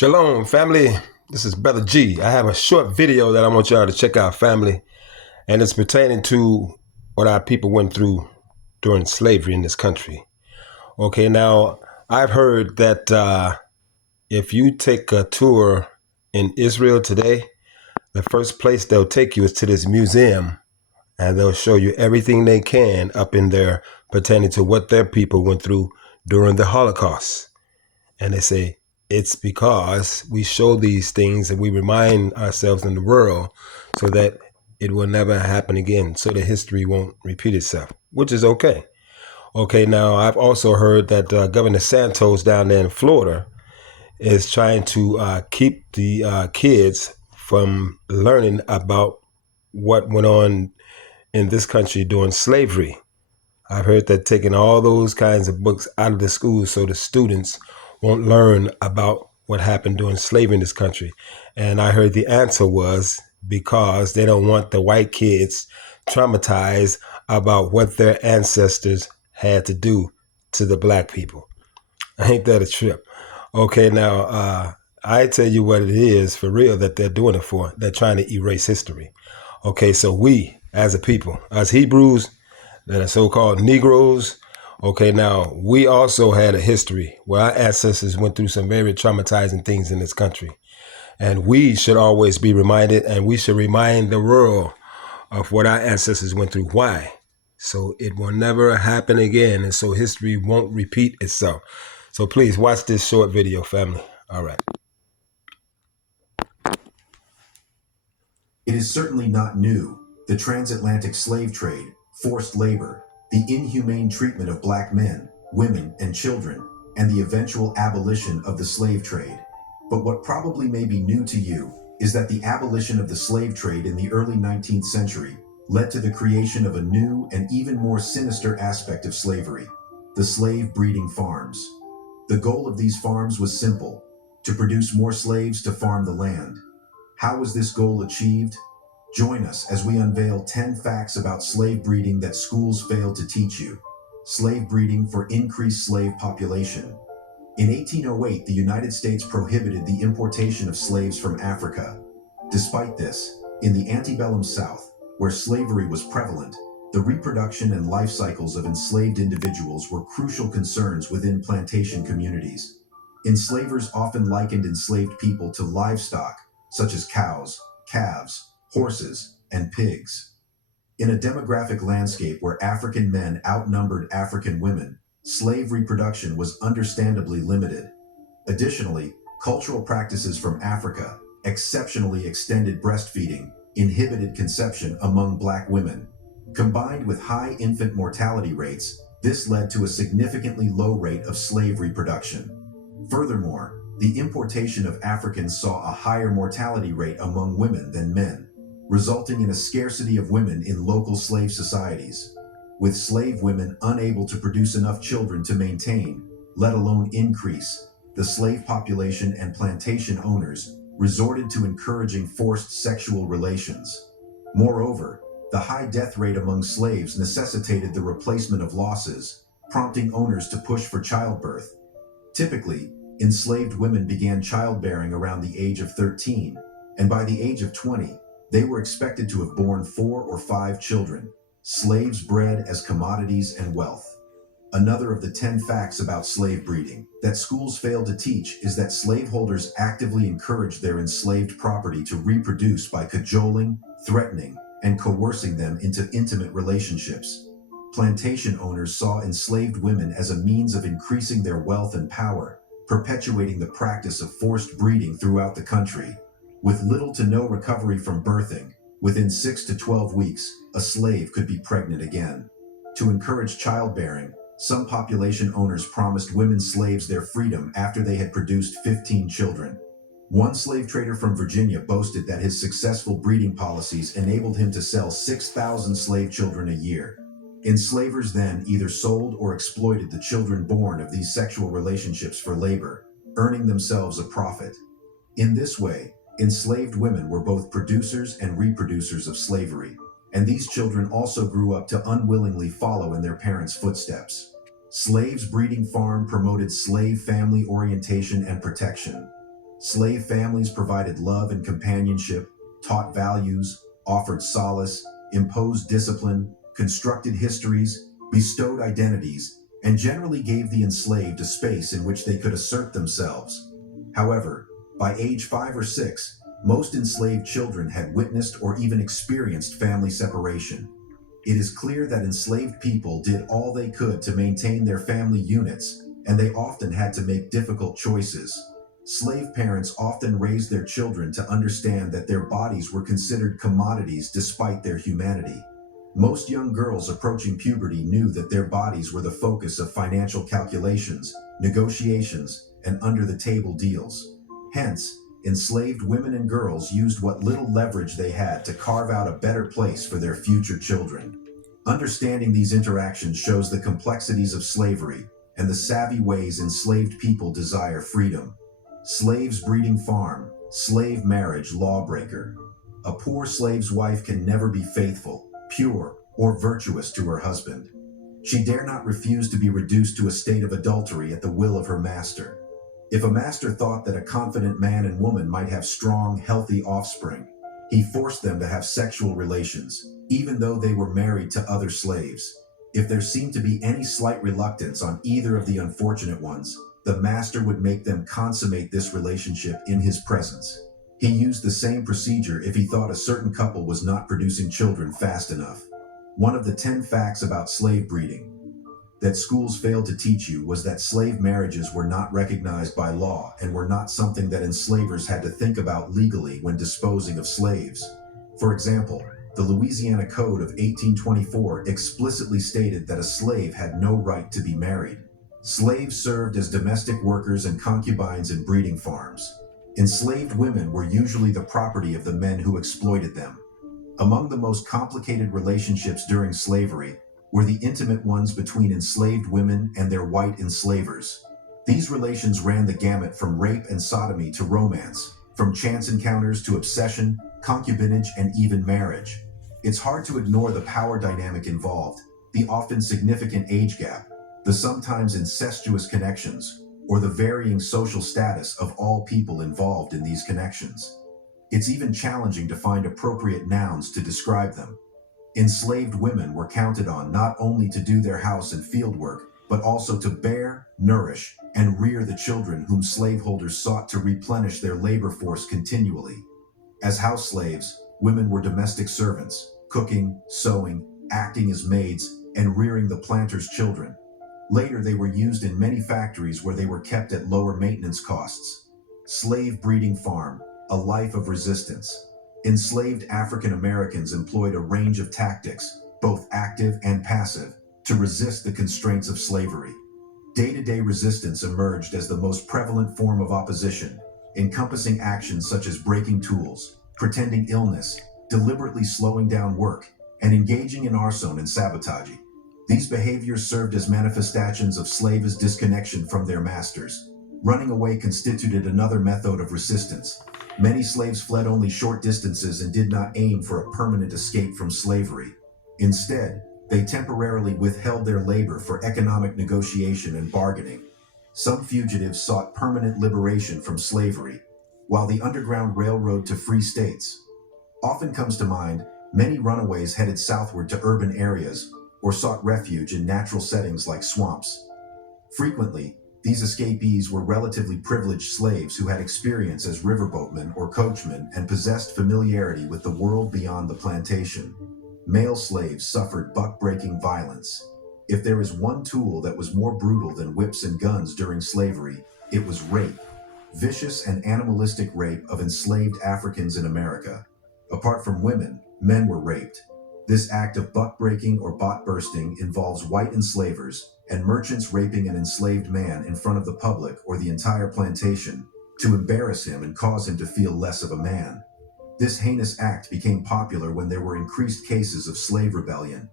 Shalom, family. This is Brother G. I have a short video that I want y'all to check out, family, and it's pertaining to what our people went through during slavery in this country. Okay, now I've heard that if you take a tour in Israel today, the first place they'll take you is to this museum, and they'll show you everything they can up in there pertaining to what their people went through during the Holocaust. And they say, it's because we show these things and we remind ourselves in the world so that it will never happen again, so the history won't repeat itself, which is okay. Okay, now I've also heard that Governor Santos down there in Florida is trying to keep the kids from learning about what went on in this country during slavery. I've heard that taking all those kinds of books out of the schools so the students won't learn about what happened during slavery in this country. And I heard the answer was because they don't want the white kids traumatized about what their ancestors had to do to the black people. Ain't that a trip? Okay, now I tell you what it is for real that they're doing it for. They're trying to erase history. Okay, so we as a people, as Hebrews, that are so-called Negroes, okay, now we also had a history where our ancestors went through some very traumatizing things in this country. And we should always be reminded, and we should remind the world of what our ancestors went through. Why? So it will never happen again, and so history won't repeat itself. So please watch this short video, family. All right. It is certainly not new. The transatlantic slave trade, forced labor, the inhumane treatment of black men, women, and children, and the eventual abolition of the slave trade. But what probably may be new to you is that the abolition of the slave trade in the early 19th century led to the creation of a new and even more sinister aspect of slavery, the slave breeding farms. The goal of these farms was simple: to produce more slaves to farm the land. How was this goal achieved? Join us as we unveil 10 facts about slave breeding that schools failed to teach you. Slave breeding for increased slave population. In 1808, the United States prohibited the importation of slaves from Africa. Despite this, in the antebellum South, where slavery was prevalent, the reproduction and life cycles of enslaved individuals were crucial concerns within plantation communities. Enslavers often likened enslaved people to livestock, such as cows, calves, horses, and pigs. In a demographic landscape where African men outnumbered African women, slave reproduction was understandably limited. Additionally, cultural practices from Africa, exceptionally extended breastfeeding, inhibited conception among black women. Combined with high infant mortality rates, this led to a significantly low rate of slave reproduction. Furthermore, the importation of Africans saw a higher mortality rate among women than men, resulting in a scarcity of women in local slave societies. With slave women unable to produce enough children to maintain, let alone increase, the slave population, and plantation owners resorted to encouraging forced sexual relations. Moreover, the high death rate among slaves necessitated the replacement of losses, prompting owners to push for childbirth. Typically, enslaved women began childbearing around the age of 13, and by the age of 20, they were expected to have borne 4 or 5 children, slaves bred as commodities and wealth. Another of the 10 facts about slave breeding that schools fail to teach is that slaveholders actively encouraged their enslaved property to reproduce by cajoling, threatening, and coercing them into intimate relationships. Plantation owners saw enslaved women as a means of increasing their wealth and power, perpetuating the practice of forced breeding throughout the country. With little to no recovery from birthing, within 6 to 12 weeks, a slave could be pregnant again. To encourage childbearing, some population owners promised women slaves their freedom after they had produced 15 children. One slave trader from Virginia boasted that his successful breeding policies enabled him to sell 6,000 slave children a year. Enslavers then either sold or exploited the children born of these sexual relationships for labor, earning themselves a profit. In this way, enslaved women were both producers and reproducers of slavery, and these children also grew up to unwillingly follow in their parents' footsteps. Slaves breeding farm promoted slave family orientation and protection. Slave families provided love and companionship, taught values, offered solace, imposed discipline, constructed histories, bestowed identities, and generally gave the enslaved a space in which they could assert themselves. However, by age 5 or 6, most enslaved children had witnessed or even experienced family separation. It is clear that enslaved people did all they could to maintain their family units, and they often had to make difficult choices. Slave parents often raised their children to understand that their bodies were considered commodities despite their humanity. Most young girls approaching puberty knew that their bodies were the focus of financial calculations, negotiations, and under-the-table deals. Hence, enslaved women and girls used what little leverage they had to carve out a better place for their future children. Understanding these interactions shows the complexities of slavery and the savvy ways enslaved people desire freedom. Slaves breeding farm, slave marriage lawbreaker. A poor slave's wife can never be faithful, pure, or virtuous to her husband. She dare not refuse to be reduced to a state of adultery at the will of her master. If a master thought that a confident man and woman might have strong, healthy offspring, he forced them to have sexual relations, even though they were married to other slaves. If there seemed to be any slight reluctance on either of the unfortunate ones, the master would make them consummate this relationship in his presence. He used the same procedure if he thought a certain couple was not producing children fast enough. One of the 10 facts about slave breeding that schools failed to teach you was that slave marriages were not recognized by law and were not something that enslavers had to think about legally when disposing of slaves. For example, the Louisiana Code of 1824 explicitly stated that a slave had no right to be married. Slaves served as domestic workers and concubines in breeding farms. Enslaved women were usually the property of the men who exploited them. Among the most complicated relationships during slavery were the intimate ones between enslaved women and their white enslavers. These relations ran the gamut from rape and sodomy to romance, from chance encounters to obsession, concubinage, and even marriage. It's hard to ignore the power dynamic involved, the often significant age gap, the sometimes incestuous connections, or the varying social status of all people involved in these connections. It's even challenging to find appropriate nouns to describe them. Enslaved women were counted on not only to do their house and field work, but also to bear, nourish, and rear the children whom slaveholders sought to replenish their labor force continually. As house slaves, women were domestic servants, cooking, sewing, acting as maids, and rearing the planters' children. Later, they were used in many factories where they were kept at lower maintenance costs. Slave breeding farm, a life of resistance. Enslaved African Americans employed a range of tactics, both active and passive, to resist the constraints of slavery. Day-to-day resistance emerged as the most prevalent form of opposition, encompassing actions such as breaking tools, pretending illness, deliberately slowing down work, and engaging in arson and sabotage. These behaviors served as manifestations of slaves' disconnection from their masters. Running away constituted another method of resistance. Many slaves fled only short distances and did not aim for a permanent escape from slavery. Instead, they temporarily withheld their labor for economic negotiation and bargaining. Some fugitives sought permanent liberation from slavery, while the Underground Railroad to free states often comes to mind. Many runaways headed southward to urban areas or sought refuge in natural settings like swamps. Frequently, these escapees were relatively privileged slaves who had experience as riverboatmen or coachmen and possessed familiarity with the world beyond the plantation. Male slaves suffered buck-breaking violence. If there is one tool that was more brutal than whips and guns during slavery, it was rape. Vicious and animalistic rape of enslaved Africans in America. Apart from women, men were raped. This act of buck-breaking or bot-bursting involves white enslavers and merchants raping an enslaved man in front of the public or the entire plantation to embarrass him and cause him to feel less of a man. This heinous act became popular when there were increased cases of slave rebellion.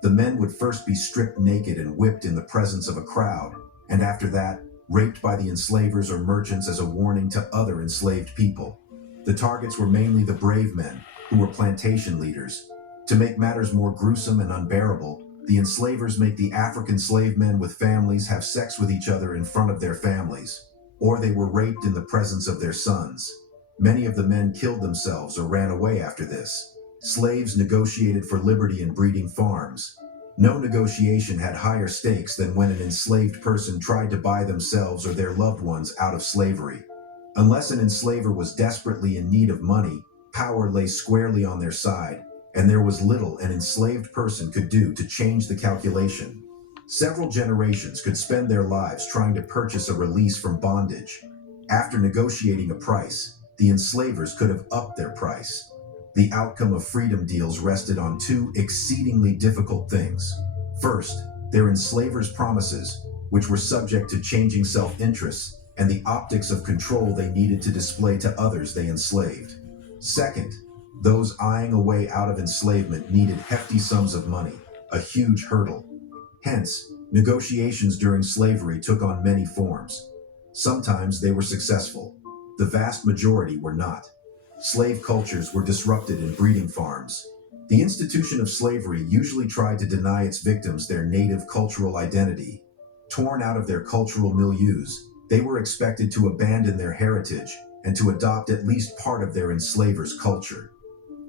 The men would first be stripped naked and whipped in the presence of a crowd, and after that, raped by the enslavers or merchants as a warning to other enslaved people. The targets were mainly the brave men, who were plantation leaders. To make matters more gruesome and unbearable, the enslavers make the African slave men with families have sex with each other in front of their families. or they were raped in the presence of their sons. Many of the men killed themselves or ran away after this. Slaves negotiated for liberty in breeding farms. No negotiation had higher stakes than when an enslaved person tried to buy themselves or their loved ones out of slavery. Unless an enslaver was desperately in need of money, power lay squarely on their side, and there was little an enslaved person could do to change the calculation. Several generations could spend their lives trying to purchase a release from bondage. After negotiating a price, the enslavers could have upped their price. The outcome of freedom deals rested on two exceedingly difficult things. First, their enslavers' promises, which were subject to changing self-interests and the optics of control they needed to display to others they enslaved. Second, those eyeing a way out of enslavement needed hefty sums of money, a huge hurdle. Hence, negotiations during slavery took on many forms. Sometimes they were successful. The vast majority were not. Slave cultures were disrupted in breeding farms. The institution of slavery usually tried to deny its victims their native cultural identity. Torn out of their cultural milieus, they were expected to abandon their heritage and to adopt at least part of their enslavers' culture.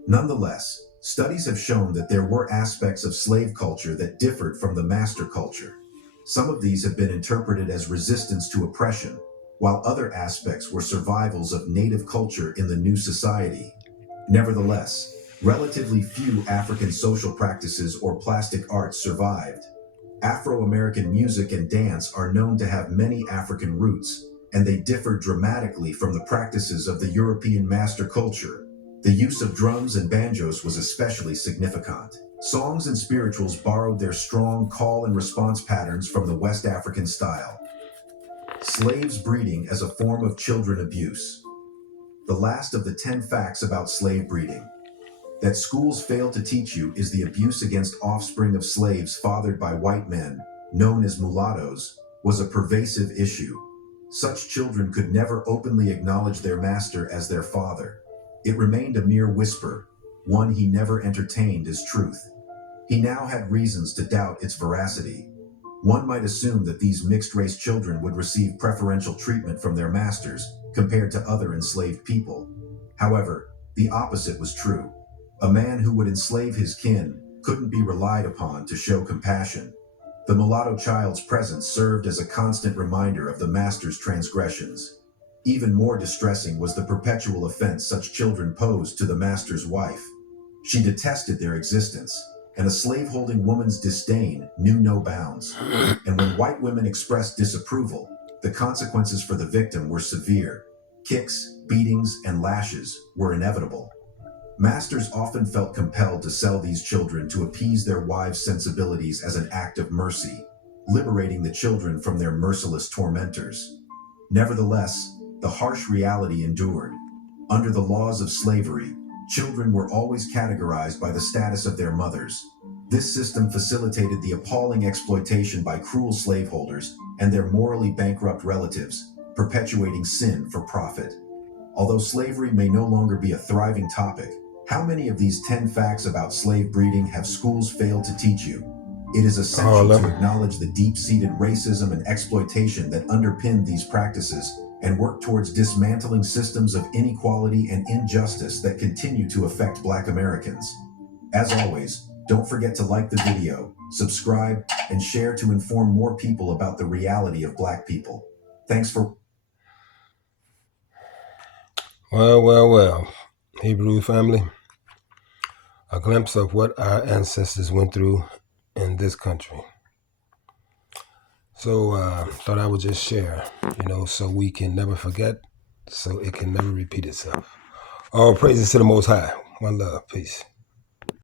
Nonetheless, studies have shown that there were aspects of slave culture that differed from the master culture. Some of these have been interpreted as resistance to oppression, while other aspects were survivals of native culture in the new society. Nevertheless, relatively few African social practices or plastic arts survived. Afro-American music and dance are known to have many African roots, and they differ dramatically from the practices of the European master culture. The use of drums and banjos was especially significant. Songs and spirituals borrowed their strong call and response patterns from the West African style. Slaves breeding as a form of children abuse. The last of the 10 facts about slave breeding that schools fail to teach you is the abuse against offspring of slaves fathered by white men, known as mulattoes, was a pervasive issue. Such children could never openly acknowledge their master as their father. It remained a mere whisper, one he never entertained as truth. He now had reasons to doubt its veracity. One might assume that these mixed-race children would receive preferential treatment from their masters compared to other enslaved people. However, the opposite was true. A man who would enslave his kin couldn't be relied upon to show compassion. The mulatto child's presence served as a constant reminder of the master's transgressions. Even more distressing was the perpetual offense such children posed to the master's wife. She detested their existence, and a slaveholding woman's disdain knew no bounds. And when white women expressed disapproval, the consequences for the victim were severe. Kicks, beatings, and lashes were inevitable. Masters often felt compelled to sell these children to appease their wives' sensibilities as an act of mercy, liberating the children from their merciless tormentors. Nevertheless, the harsh reality endured. Under the laws of slavery, children were always categorized by the status of their mothers. This system facilitated the appalling exploitation by cruel slaveholders and their morally bankrupt relatives, perpetuating sin for profit. Although slavery may no longer be a thriving topic, how many of these 10 facts about slave breeding have schools failed to teach you? It is essential to acknowledge the deep-seated racism and exploitation that underpin these practices and work towards dismantling systems of inequality and injustice that continue to affect Black Americans. As always, don't forget to like the video, subscribe, and share to inform more people about the reality of Black people. Thanks for... Well, Hebrew family, a glimpse of what our ancestors went through in this country. So thought I would just share, so we can never forget, so it can never repeat itself. All praises to the Most High. One love. Peace.